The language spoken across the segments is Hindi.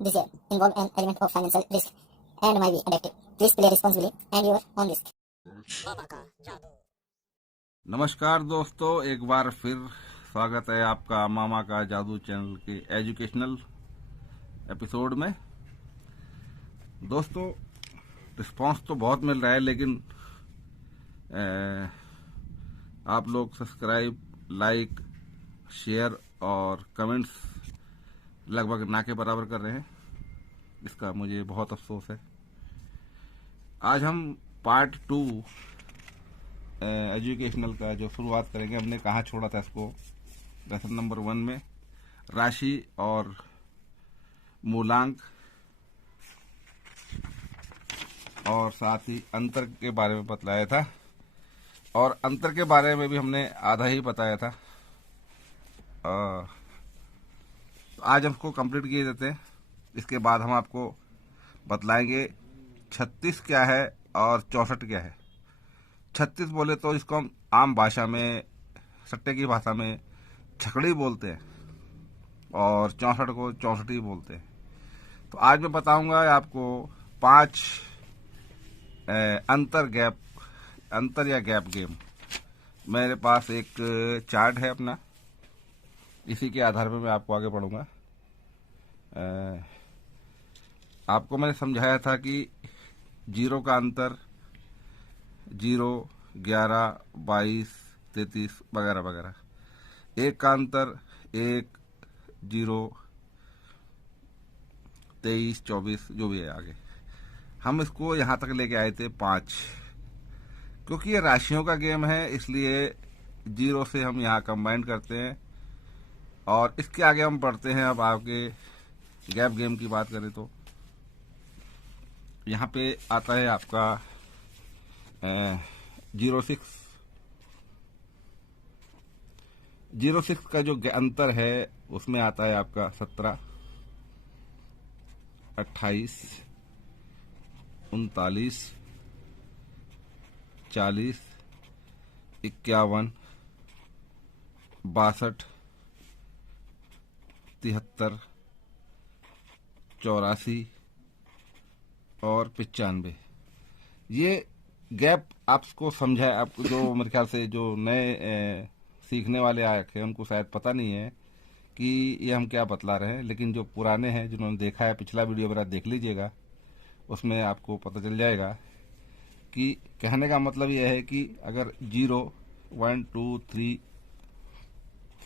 This game involves an element of financial risk and might be addictive. Please play responsibly and your own risk. नमस्कार दोस्तों, एक बार फिर स्वागत है आपका मामा का जादू चैनल के एजुकेशनल एपिसोड में। दोस्तों, रिस्पांस तो बहुत मिल रहा है, लेकिन आप लोग सब्सक्राइब, लाइक, शेयर और कमेंट्स लगभग ना के बराबर कर रहे हैं। इसका मुझे बहुत अफसोस है। आज हम पार्ट 2 एजुकेशनल का जो शुरुआत करेंगे। हमने कहाँ छोड़ा था इसको, लेसन नंबर 1 में राशि और मूलांक और साथ ही अंतर के बारे में बतलाया था, और अंतर के बारे में भी हमने आधा ही बताया था। आज हमको कंप्लीट किए देते हैं। इसके बाद हम आपको बतलाएंगे 36 क्या है और 64 क्या है। 36 बोले तो इसको हम आम भाषा में, सट्टे की भाषा में छकड़ी बोलते हैं, और 64 को 64 बोलते हैं। तो आज मैं बताऊंगा आपको 5 अंतर या गैप गेम। मेरे पास एक चार्ट है अपना, इसी के आधार पर मैं आपको आगे बढ़ूंगा। आपको मैंने समझाया था कि 0 का अंतर 0, 11, 22, 33 वगैरह वगैरह। 1 का अंतर 1, 0, 23, 24 जो भी है आगे। हम इसको यहाँ तक लेके आए थे 5, क्योंकि ये राशियों का गेम है, इसलिए 0 से हम यहाँ कंबाइन करते हैं और इसके आगे हम बढ़ते हैं। अब आगे गैप गेम की बात करें तो यहाँ पे आता है आपका 06 का जो अंतर है उसमें आता है आपका 17, 28, 39, 40, 51, 62, 73, 84 और 95। ये गैप आपको समझा है। आपको जो मेरे ख्याल से जो नए सीखने वाले आए हैं उनको शायद पता नहीं है कि ये हम क्या बतला रहे हैं, लेकिन जो पुराने हैं, जिन्होंने देखा है, पिछला वीडियो मेरा देख लीजिएगा, उसमें आपको पता चल जाएगा कि कहने का मतलब यह है कि अगर 0, 1, 2, 3,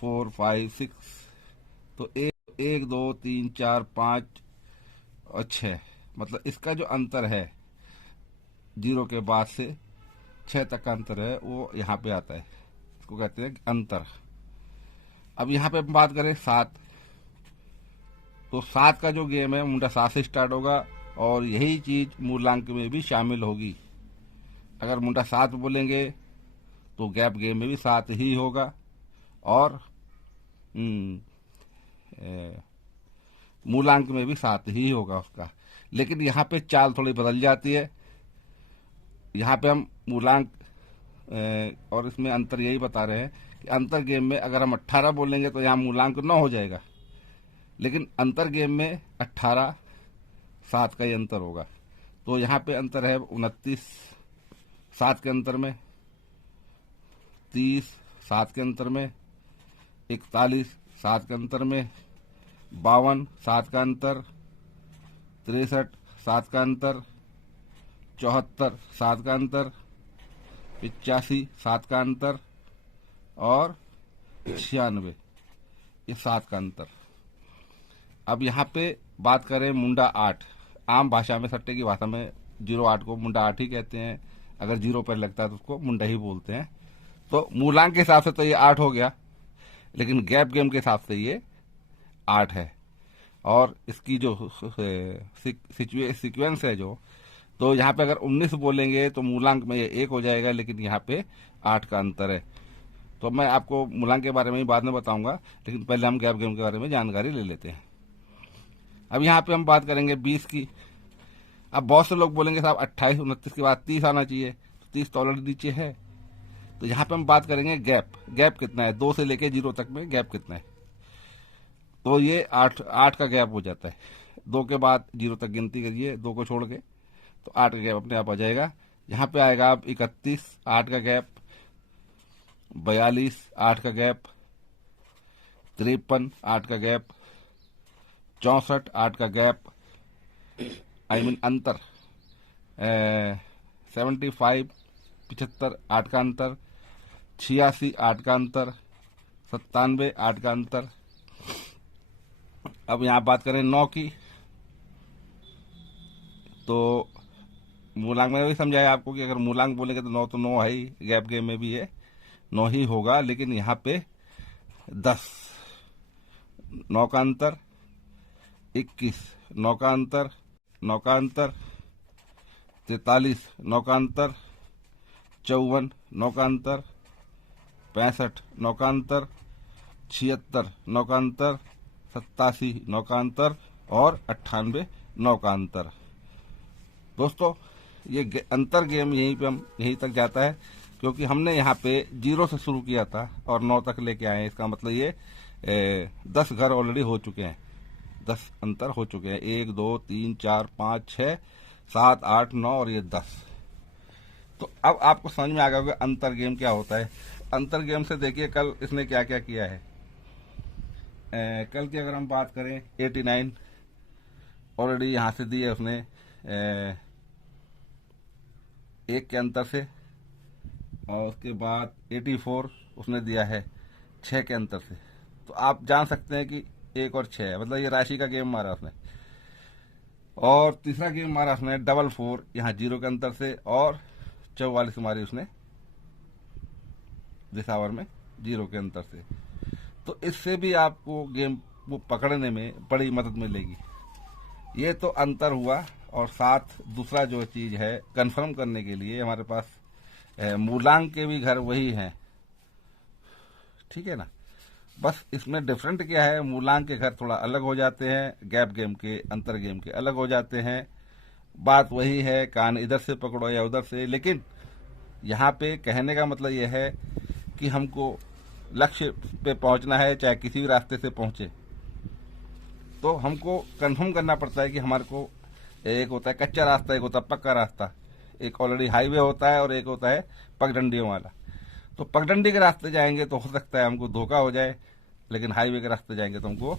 4, 5, 6 तो 1, 2, 3, 4, 5 और 6, मतलब इसका जो अंतर है 0 के बाद से 6 तक का अंतर है, वो यहाँ पे आता है। इसको कहते हैं अंतर। अब यहाँ पे हम बात करें 7, तो 7 का जो गेम है मुंडा 7 से स्टार्ट होगा, और यही चीज मूलांक में भी शामिल होगी। अगर मुंडा 7 बोलेंगे तो गैप गेम में भी 7 ही होगा, और मूलांक में भी 7 ही होगा उसका। लेकिन यहाँ पे चाल थोड़ी बदल जाती है। यहाँ पे हम मूलांक और इसमें अंतर यही बता रहे हैं कि अंतर गेम में अगर हम 18 बोलेंगे तो यहाँ मूलांक 9 हो जाएगा, लेकिन अंतर गेम में 18, 7 का ही अंतर होगा। तो यहाँ पे अंतर है 29 7 के अंतर में, 30 7 के अंतर में, 41 7 के अंतर में, 52 7 का अंतर, 63 7 का अंतर, 74 7 का अंतर, 85 7 का अंतर, और 96 ये 7 का अंतर। अब यहाँ पे बात करें मुंडा 8। आम भाषा में, सट्टे की भाषा में 08 को मुंडा 8 ही कहते हैं। अगर 0 पर लगता है तो उसको मुंडा ही बोलते हैं। तो मूलांक के हिसाब से तो ये 8 हो गया, लेकिन गैप गेम के हिसाब से ये 8 है। और इसकी जो सीक्वेंस है जो, तो यहाँ पे अगर 19 बोलेंगे तो मूलांक में ये 1 हो जाएगा, लेकिन यहाँ पे 8 का अंतर है। तो मैं आपको मूलांक के बारे में ही बाद में बताऊंगा, लेकिन पहले हम गैप गेम के बारे में जानकारी ले लेते हैं। अब यहाँ पे हम बात करेंगे 20 की। अब बहुत से लोग बोलेंगे साहब 28, 29 के बाद 30 आना चाहिए, तो 30 तो ऑलरेडी नीचे है। तो यहाँ पे हम बात करेंगे गैप कितना है, 2 से लेके 0 तक में गैप कितना है। तो ये 8 का गैप हो जाता है। 2 के बाद 0 तक गिनती करिए 2 को छोड़ के, तो 8 का गैप अपने आप आ जाएगा। यहाँ पे आएगा अब 31, 8 का गैप, 42, 8 का गैप, 53, 8 का गैप, 64, 8 का गैप, अंतर 75, 75, 8 का अंतर, 86, 8 का अंतर, 97, 8 का अंतर। अब यहाँ बात करें 9 की, तो मूलांक में भी समझाया आपको कि अगर मूलांक बोलेंगे तो 9 तो 9 है ही, गैप गेम में भी है 9 ही होगा, लेकिन यहाँ पे 10, 9 का अंतर, 21, 9 का अंतर, 9 का अंतर, 43, 9 का अंतर, 54, 9 का अंतर, 65, 9 का अंतर, 76, 9 का अंतर, 87, 9 का अंतर और 98, 9 का अंतर। दोस्तों ये अंतर गेम यहीं तक जाता है, क्योंकि हमने यहाँ पे 0 से शुरू किया था और 9 तक लेके आए हैं। इसका मतलब ये 10 घर ऑलरेडी हो चुके हैं, 10 अंतर हो चुके हैं, 1 2 3 4 5 6 7 8 9 और ये 10। तो अब आपको समझ में आ गया होगा अंतर गेम क्या होता है। अंतर गेम से देखिए कल इसने क्या क्या किया है। कल की अगर हम बात करें 89 ऑलरेडी यहाँ से दी है उसने 1 के अंतर से, और उसके बाद 84 उसने दिया है 6 के अंतर से। तो आप जान सकते हैं कि 1 और 6 है, मतलब ये राशि का गेम मारा उसने। और तीसरा गेम मारा उसने 44 यहाँ 0 के अंतर से, और 44 मारी उसने दिसावर में 0 के अंतर से। तो इससे भी आपको गेम वो पकड़ने में बड़ी मदद मिलेगी। ये तो अंतर हुआ, और साथ दूसरा जो चीज है कंफर्म करने के लिए हमारे पास मूलांक के भी घर वही हैं, ठीक है ना। बस इसमें डिफरेंट क्या है, मूलांक के घर थोड़ा अलग हो जाते हैं, गैप गेम के अंतर गेम के अलग हो जाते हैं। बात वही है, कान इधर से पकड़ो या उधर से, लेकिन यहाँ पे कहने का मतलब यह है कि हमको लक्ष्य पे पहुंचना है, चाहे किसी भी रास्ते से पहुंचे, तो हमको कंफर्म करना पड़ता है कि हमारे को एक होता है कच्चा रास्ता, एक होता है पक्का रास्ता, एक ऑलरेडी हाईवे होता है और एक होता है पगडंडियों वाला। तो पगडंडी के रास्ते जाएंगे तो हो सकता है हमको धोखा हो जाए, लेकिन हाईवे के रास्ते जाएंगे तो हमको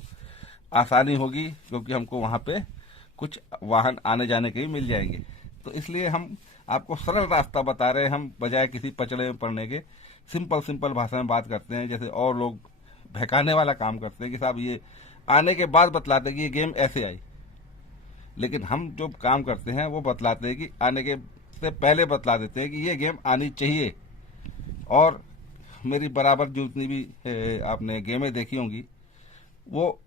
आसानी होगी, क्योंकि हमको वहाँ पे कुछ वाहन आने जाने के भी मिल जाएंगे। तो इसलिए हम आपको सरल रास्ता बता रहे हैं, हम बजाय किसी पचड़े में पड़ने के सिंपल भाषा में बात करते हैं। जैसे और लोग बहकाने वाला काम करते हैं कि साहब ये आने के बाद बतलाते हैं कि ये गेम ऐसे आई, लेकिन हम जो काम करते हैं वो बतलाते हैं कि आने के से पहले बतला देते हैं कि ये गेम आनी चाहिए। और मेरी बराबर जो जितनी भी आपने गेमें देखी होंगी, वो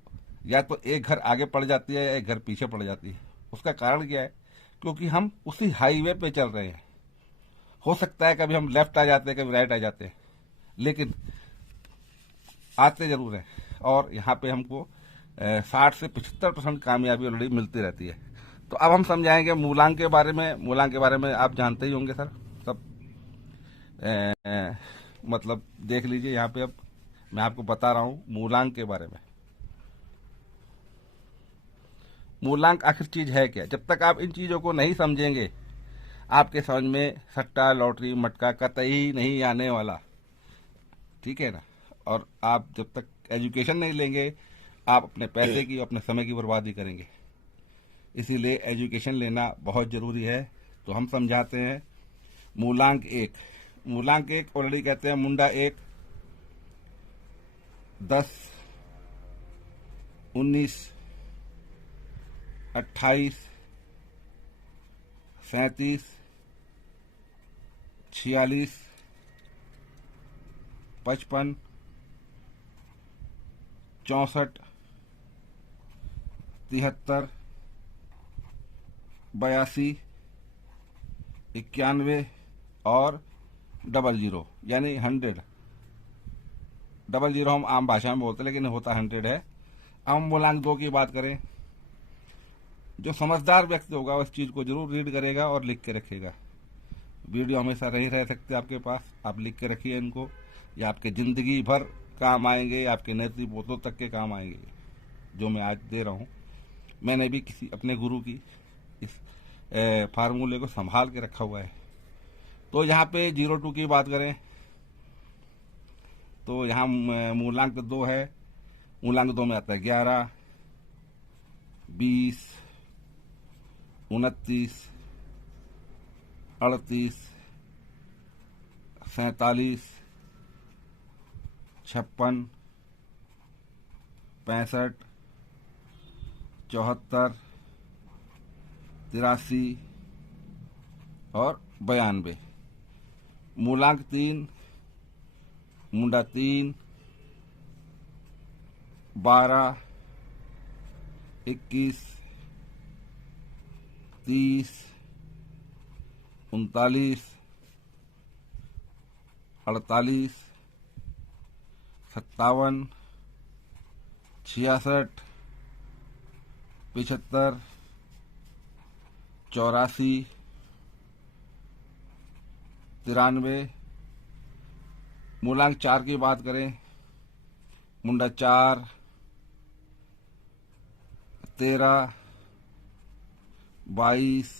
या तो एक घर आगे पड़ जाती है या एक घर पीछे पड़ जाती है। उसका कारण क्या है, क्योंकि हम उसी हाईवे पे चल रहे हैं। हो सकता है कभी हम लेफ्ट आ जाते हैं, कभी राइट आ जाते हैं, लेकिन आते जरूर हैं। और यहाँ पे हमको 60 से 75% कामयाबी ऑलरेडी मिलती रहती है। तो अब हम समझाएंगे मूलांक के बारे में। मूलांक के बारे में आप जानते ही होंगे सर सब, मतलब देख लीजिए यहाँ पे। अब मैं आपको बता रहा हूँ मूलांक के बारे में। मूलांक आखिर चीज है क्या? जब तक आप इन चीजों को नहीं समझेंगे, आपके समझ में सट्टा, लॉटरी, मटका कतई नहीं आने वाला, ठीक है ना। और आप जब तक एजुकेशन नहीं लेंगे, आप अपने पैसे की, अपने समय की बर्बादी करेंगे। इसीलिए एजुकेशन लेना बहुत जरूरी है। तो हम समझाते हैं मूलांक 1। मूलांक 1 ऑलरेडी कहते हैं मुंडा 1, 10, 19, 28, 37, 46, 55, 64, 73, 82, 91 और 00 यानी 100। 00 हम आम भाषा में बोलते हैं, लेकिन होता 100 है। अब हम मूलांक 2 की बात करें। जो समझदार व्यक्ति होगा उस चीज को जरूर रीड करेगा और लिख के रखेगा। वीडियो हमेशा नहीं रह सकते आपके पास, आप लिख के रखिए इनको। ये आपके जिंदगी भर काम आएंगे, आपके नेतृत्व तक के काम आएंगे जो मैं आज दे रहा हूँ। मैंने भी किसी अपने गुरु की इस फार्मूले को संभाल के रखा हुआ है। तो यहाँ पे 02 की बात करें तो यहाँ मूलांक 2 है। मूलांक 2 में आता है 11, 20, 29, 38, 47, 56, 65, 74, 83 और 92। मूलांक 3, मुंडा 3, 12, 21, 30, 39, 48, 57, 66, 75, 84, 93। मूलांक 4 की बात करें, मुंडा 4, 13, 22,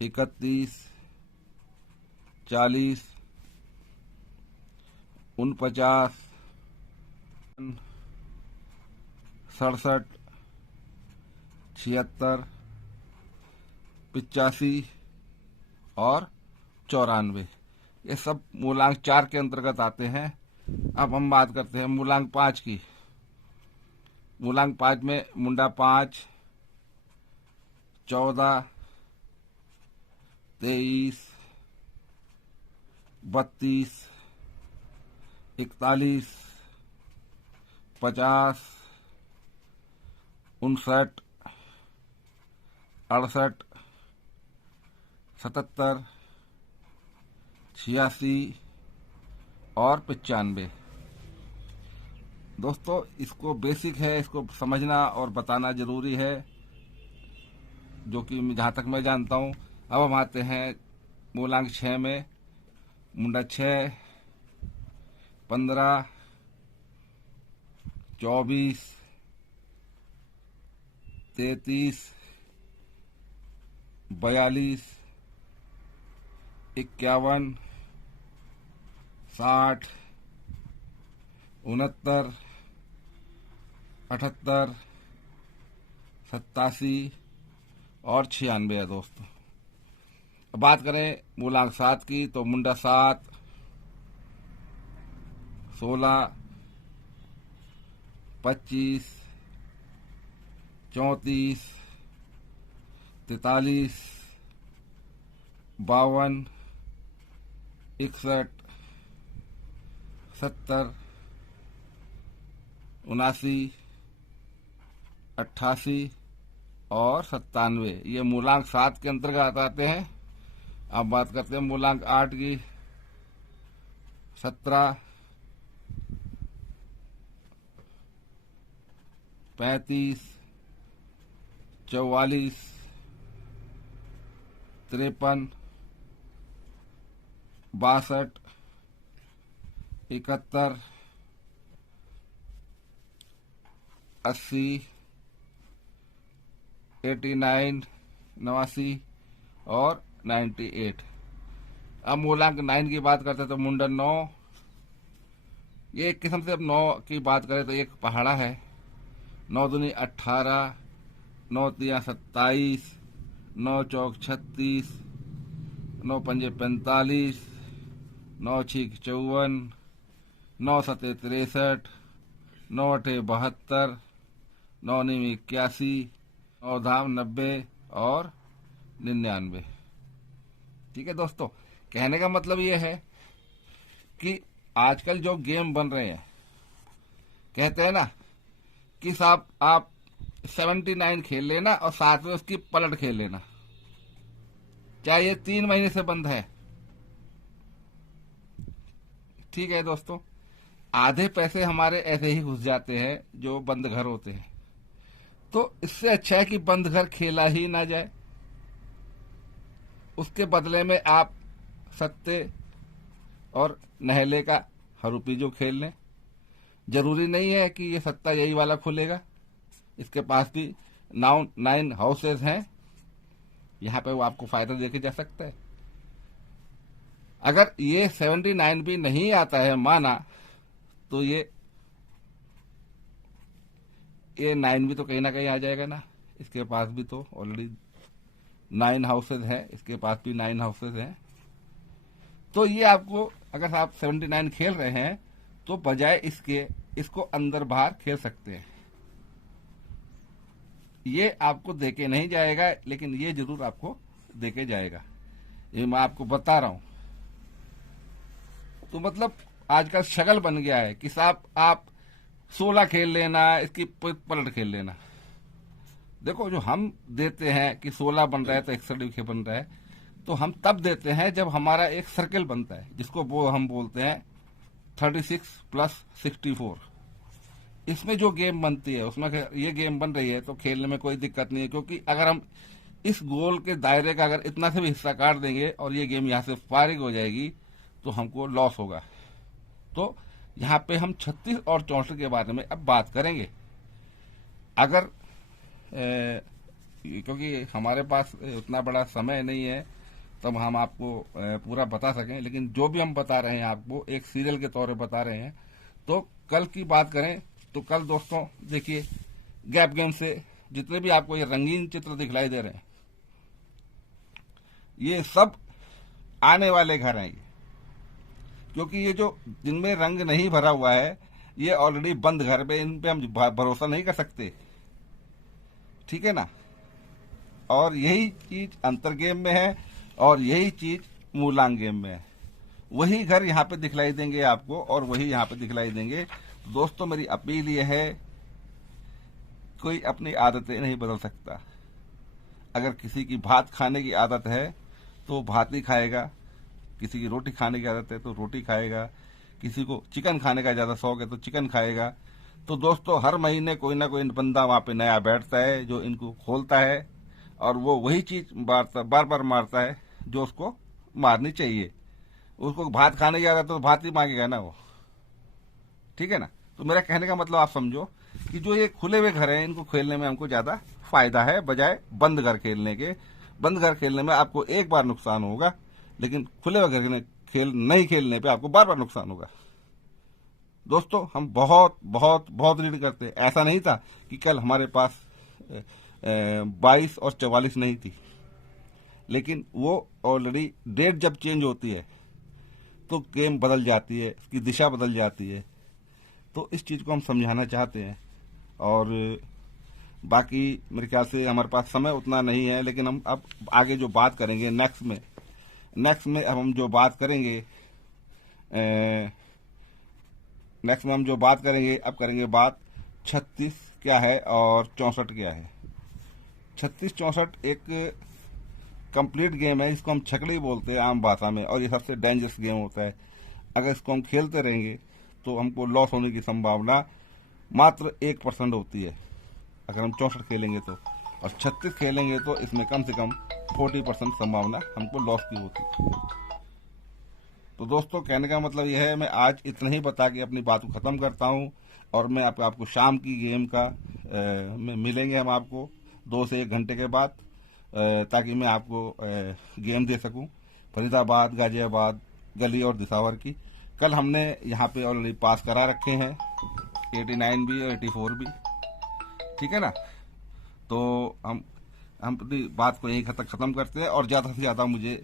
31, 40, 49, 67, 76, 85 और 94। ये सब मूलांक 4 के अंतर्गत आते हैं। अब हम बात करते हैं मूलांक 5 की। मूलांक 5 में मुंडा 5, 14, 23, 32, 41, 50, 59, 68, 77, 86 और 95। दोस्तों इसको बेसिक है, इसको समझना और बताना जरूरी है, जो कि जहाँ तक मैं जानता हूँ। अब हम आते हैं मूलांक 6 में। मुंडा 6, 15, 24, 33, 42, 51, 60, 69, 78, 87 और 96 है दोस्तों। अब बात करें मूलांक 7 की तो मुंडा 7, 16, 25, 34, 43, 52, 61, 70, 79, 88 और 97। ये मूलांक 7 के अंतर्गत आते हैं। अब बात करते हैं मूलांक 8 की। 17, 35, 44, 53, 62, 71, 80, 89, 89 और 98। अब मूलांक 9 की बात करते हैं तो मुंडा 9। ये एक किस्म से अब 9 की बात करें तो एक पहाड़ा है। 9 दूनी 18, 9 तिया 27, 9 चौक 36, 9 पंजे 45, 9 छीक 54, 9 सते 63, 9 अठे 72, 9 नीम 81, 9 धाम 90 और 99। ठीक है दोस्तों, कहने का मतलब ये है कि आजकल जो गेम बन रहे हैं, कहते हैं ना कि साहब आप 79 खेल लेना और साथ में उसकी पलट खेल लेना। क्या ये 3 महीने से बंद है? ठीक है दोस्तों, आधे पैसे हमारे ऐसे ही घुस जाते हैं जो बंद घर होते हैं। तो इससे अच्छा है कि बंद घर खेला ही ना जाए। उसके बदले में आप सत्ते और नहले का हरूपी जो खेल लें। जरूरी नहीं है कि ये सत्ता यही वाला खुलेगा। इसके पास भी 9 हाउसेज हैं। यहाँ पे वो आपको फायदा देके जा सकता है। अगर ये 79 भी नहीं आता है माना, तो ये 9 भी तो कहीं ना कहीं आ जाएगा ना। इसके पास भी तो ऑलरेडी 9 हाउसेज है, इसके पास भी 9 हाउसेज हैं। तो ये आपको, अगर आप 79 खेल रहे हैं तो बजाय इसके इसको अंदर बाहर खेल सकते हैं। ये आपको देके नहीं जाएगा, लेकिन ये जरूर आपको देके जाएगा, ये मैं आपको बता रहा हूं। तो मतलब आजकल शगल बन गया है कि साहब आप 16 खेल लेना, इसकी पलट खेल लेना। देखो, जो हम देते हैं कि 16 बन रहा है तो 61 बन रहा है, तो हम तब देते हैं जब हमारा एक सर्कल बनता है, जिसको वो हम बोलते हैं 36 + 64। इसमें जो गेम बनती है उसमें ये गेम बन रही है तो खेलने में कोई दिक्कत नहीं है, क्योंकि अगर हम इस गोल के दायरे का अगर इतना से भी हिस्सा काट देंगे और ये गेम यहाँ से फारिग हो जाएगी तो हमको लॉस होगा। तो यहाँ पे हम 36 और 64 के बारे में अब बात करेंगे। अगर क्योंकि हमारे पास उतना बड़ा समय नहीं है तब हम आपको पूरा बता सकें, लेकिन जो भी हम बता रहे हैं आपको एक सीरियल के तौर पे बता रहे हैं। तो कल की बात करें तो कल दोस्तों देखिए, गैप गेम से जितने भी आपको ये रंगीन चित्र दिखलाई दे रहे हैं, ये सब आने वाले घर हैं ये। क्योंकि ये जो जिनमें रंग नहीं भरा हुआ है ये ऑलरेडी बंद घर पे, इन पे हम भरोसा नहीं कर सकते, ठीक है ना। और यही चीज अंतर गेम में है और यही चीज मूलांग गेम में है। वही घर यहाँ पे दिखलाई देंगे आपको और वही यहाँ पे दिखलाई देंगे। दोस्तों, मेरी अपील ये है, कोई अपनी आदतें नहीं बदल सकता। अगर किसी की भात खाने की आदत है तो भात ही खाएगा, किसी की रोटी खाने की आदत है तो रोटी खाएगा, किसी को चिकन खाने का ज्यादा शौक है तो चिकन खाएगा। तो दोस्तों, हर महीने कोई ना कोई बंदा वहां पे नया बैठता है जो इनको खोलता है और वो वही चीज बार बार मारता है जो उसको मारनी चाहिए। उसको भात खाने की आदत है तो भात ही मांगेगा ना वो, ठीक है ना। तो मेरा कहने का मतलब आप समझो कि जो ये खुले हुए घर हैं इनको खेलने में हमको ज्यादा फायदा है बजाय बंद घर खेलने के। बंद घर खेलने में आपको एक बार नुकसान होगा, लेकिन खुले हुए घर नहीं खेलने पे आपको बार बार नुकसान होगा। दोस्तों, हम बहुत बहुत बहुत रीड करते हैं। ऐसा नहीं था कि कल हमारे पास 22 और 44 नहीं थी, लेकिन वो ऑलरेडी डेट जब चेंज होती है तो गेम बदल जाती है, उसकी दिशा बदल जाती है। तो इस चीज को हम समझाना चाहते हैं। और बाकी मेरे ख्याल से हमारे पास समय उतना नहीं है, लेकिन हम अब आगे जो बात करेंगे नेक्स्ट में अब हम जो बात करेंगे अब करेंगे बात 36 क्या है और 64 क्या है। 36-64 एक कंप्लीट गेम है, इसको हम छकड़ी बोलते हैं आम भाषा में, और ये सबसे डेंजरस गेम होता है। अगर इसको हम खेलते रहेंगे तो हमको लॉस होने की संभावना मात्र 1% होती है अगर हम 64 खेलेंगे तो, और 36 खेलेंगे तो इसमें कम से कम 40% संभावना हमको लॉस की होती है। तो दोस्तों, कहने का मतलब यह है, मैं आज इतना ही बता के अपनी बात को खत्म करता हूं। और मैं आपको शाम की गेम का में मिलेंगे हम आपको 2 से 1 घंटे के बाद, ताकि मैं आपको गेम दे सकूं फरीदाबाद, गाजियाबाद, गली और दिसावर की। कल हमने यहाँ पे ऑलरेडी पास करा रखे हैं 89 भी और 84 भी, ठीक है ना। तो हम अपनी बात को यहीं खत्म करते हैं। और ज़्यादा से ज़्यादा मुझे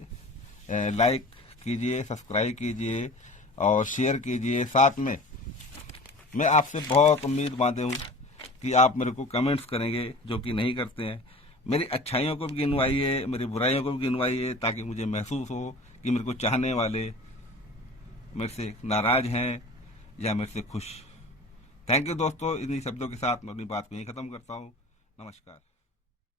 लाइक कीजिए, सब्सक्राइब कीजिए और शेयर कीजिए। साथ में मैं आपसे बहुत उम्मीद बांधे हूँ कि आप मेरे को कमेंट्स करेंगे, जो कि नहीं करते हैं। मेरी अच्छाइयों को भी गिनवाइए, मेरी बुराइयों को भी गिनवाइए, ताकि मुझे महसूस हो कि मेरे को चाहने वाले मेरे से नाराज हैं या मेरे से खुश। थैंक यू दोस्तों। इन्हीं शब्दों के साथ मैं अपनी बात को यहीं खत्म करता हूँ। नमस्कार।